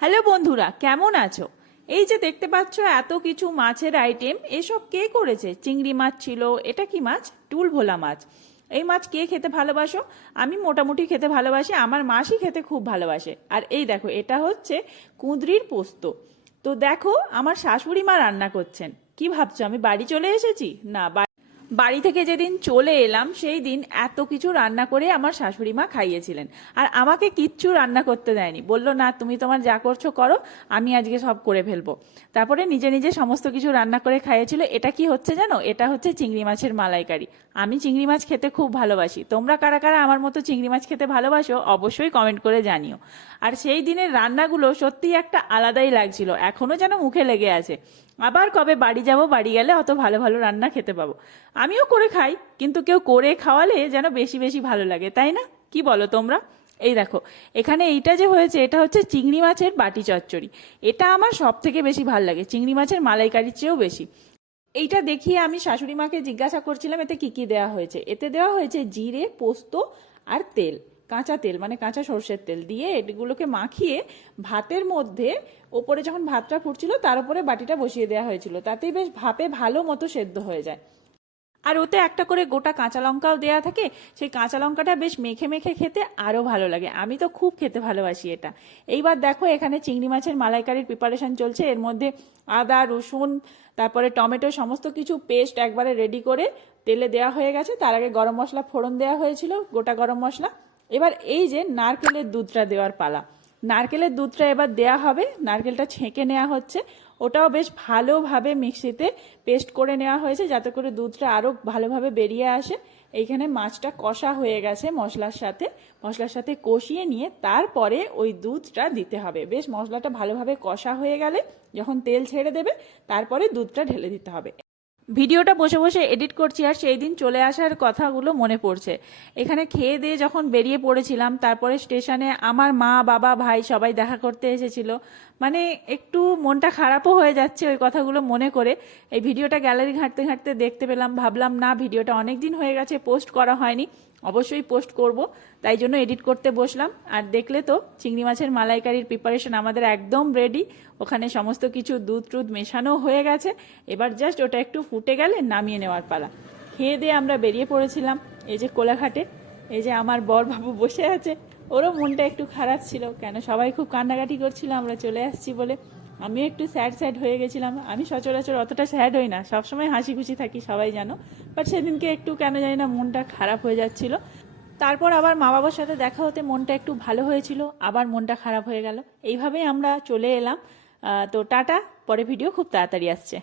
Hello বন্ধুরা, কেমন আছো? এই যে দেখতে পাচ্ছ এত কিছু মাছের আইটেম এসব কে করেছে? চিংড়ি মাছ ছিল, এটা কি মাছ? টুল ভোলা মাছ। এই মাছ কে খেতে ভালোবাসো? আমি মোটামুটি খেতে ভালোবাসি, আমার মাসই খেতে খুব ভালোবাসে। আর এই দেখো, এটা হচ্ছে কুঁদরির পোস্ত। তো দেখো, আমার শাশুড়ি মা রান্না করছেন। কি ভাবছ, আমি বাড়ি চলে এসেছি? না বাড়ি থেকে যেদিন চলে এলাম, সেই দিন এত কিছু রান্না করে আমার শাশুড়ি মা খাইয়েছিলেন। আর আমাকে কিচ্ছু রান্না করতে দেয়নি। বলল, না, তুমি তোমার যা করছ করো, আমি আজকে সব করে ফেলব। তারপরে নিজে নিজে সমস্ত কিছু রান্না করে খাইয়েছিল। এটা কি হচ্ছে জানো? এটা হচ্ছে চিংড়ি মাছের মালাইকারি। আমি চিংড়ি মাছ খেতে খুব ভালোবাসি। তোমরা কারা কারা আমার মতো চিংড়ি মাছ খেতে ভালোবাসো, অবশ্যই কমেন্ট করে জানিও। আর সেই দিনের রান্নাগুলো সত্যিই একটা আলাদাই লাগছিল। এখনও যেন মুখে লেগে আছে। আবার কবে বাড়ি যাব, বাড়ি গেলে অত ভালো ভালো রান্না খেতে পাবো। আমিও করে খাই, কিন্তু কেউ করে খাওয়ালে যেন বেশি বেশি ভালো লাগে, তাই না? কি বলো তোমরা? এই দেখো, এখানে এইটা যে হয়েছে, এটা হচ্ছে চিংড়ি মাছের বাটি চচ্চড়ি। এটা আমার সব থেকে বেশি ভালো লাগে, চিংড়ি মাছের মালাইকারির চেয়েও বেশি। এইটা দেখিয়ে আমি শাশুড়ি মাকে জিজ্ঞাসা করছিলাম, এতে কি কি দেওয়া হয়েছে? এতে দেওয়া হয়েছে জিরে, পোস্ত আর তেল, কাঁচা তেল মানে কাঁচা সর্ষের তেল দিয়ে এগুলোকে মাখিয়ে ভাতের মধ্যে ওপরে যখন ভাতটা ফুটছিল, তার উপরে বাটিটা বসিয়ে দেওয়া হয়েছিল। তাতেই বেশ ভাপে ভালো মতো সেদ্ধ হয়ে যায়। আর ওতে একটা করে গোটা কাঁচা লঙ্কাও দেওয়া থাকে। সেই কাঁচা লঙ্কাটা বেশ মেখে মেখে খেতে আরও ভালো লাগে। আমি তো খুব খেতে ভালোবাসি এটা। এইবার দেখো এখানে চিংড়ি মাছের মালাইকারির প্রিপারেশন চলছে। এর মধ্যে আদা, রসুন, তারপরে টমেটো সমস্ত কিছু পেস্ট একবারে রেডি করে তেলে দেওয়া হয়ে গেছে। তার আগে গরম মশলা ফোড়ন দেওয়া হয়েছিল, গোটা গরম মশলা। এবার এই যে নারকেলের দুধটা দেওয়ার পালা। নারকেলের দুধটা এবার দেয়া হবে। নারকেলটা ছেঁকে নেওয়া হচ্ছে। ওটাও বেশ ভালোভাবে মিক্সিতে পেস্ট করে নেওয়া হয়েছে যাতে করে দুধটা আরও ভালোভাবে বেরিয়ে আসে। এইখানে মাছটা কষা হয়ে গেছে মশলার সাথে। মশলার সাথে কষিয়ে নিয়ে তারপরে ওই দুধটা দিতে হবে। বেশ মশলাটা ভালোভাবে কষা হয়ে গেলে যখন তেল ছেড়ে দেবে, তারপরে দুধটা ঢেলে দিতে হবে। ভিডিওটা বসে বসে এডিট করছি আর সেই দিন চলে আসার কথাগুলো মনে পড়ছে। এখানে খেয়ে দিয়ে যখন বেরিয়ে পড়েছিলাম, তারপরে স্টেশনে আমার মা, বাবা, ভাই সবাই দেখা করতে এসেছিল। মানে একটু মনটা খারাপও হয়ে যাচ্ছে ওই কথাগুলো মনে করে। এই ভিডিওটা গ্যালারি ঘাঁটতে ঘাঁটতে দেখতে পেলাম, ভাবলাম না ভিডিওটা অনেক দিন হয়ে গেছে পোস্ট করা হয়নি। অবশ্যই পোস্ট করব। তাই জন্য এডিট করতে বসলাম। আর দেখলে তো, চিংড়ি মাছের মালাইকারির প্রিপারেশন আমাদের একদম রেডি ওখানে সমস্ত কিছু দুধ টুধ মেশানো হয়ে গেছে। এবার জাস্ট ওটা একটু ফুটে গেলে নামিয়ে নেওয়ার পালা। খেয়ে দিয়ে আমরা বেরিয়ে পড়েছিলাম এই যে কোলাঘাটে। এই যে আমার বর বাবু বসে আছে। ওরও মনটা একটু খারাপ ছিল। কেন সবাই খুব কান্নাকাটি করছিল, আমরা চলে আসছি বলে। আমিও একটু স্যাড স্যাড হয়ে গেছিলাম। আমি সচরাচর অতটা স্যাড হই না, সবসময় হাসি খুশি থাকি, সবাই জানো। বাট সেদিনকে একটু কেন জানি না মনটা খারাপ হয়ে যাচ্ছিল। তারপর আবার মা বাবার সাথে দেখা হতে মনটা একটু ভালো হয়েছিল, আবার মনটা খারাপ হয়ে গেল। এইভাবেই আমরা চলে এলাম। তো টাটা, পরে ভিডিও খুব তাড়াতাড়ি আসছে।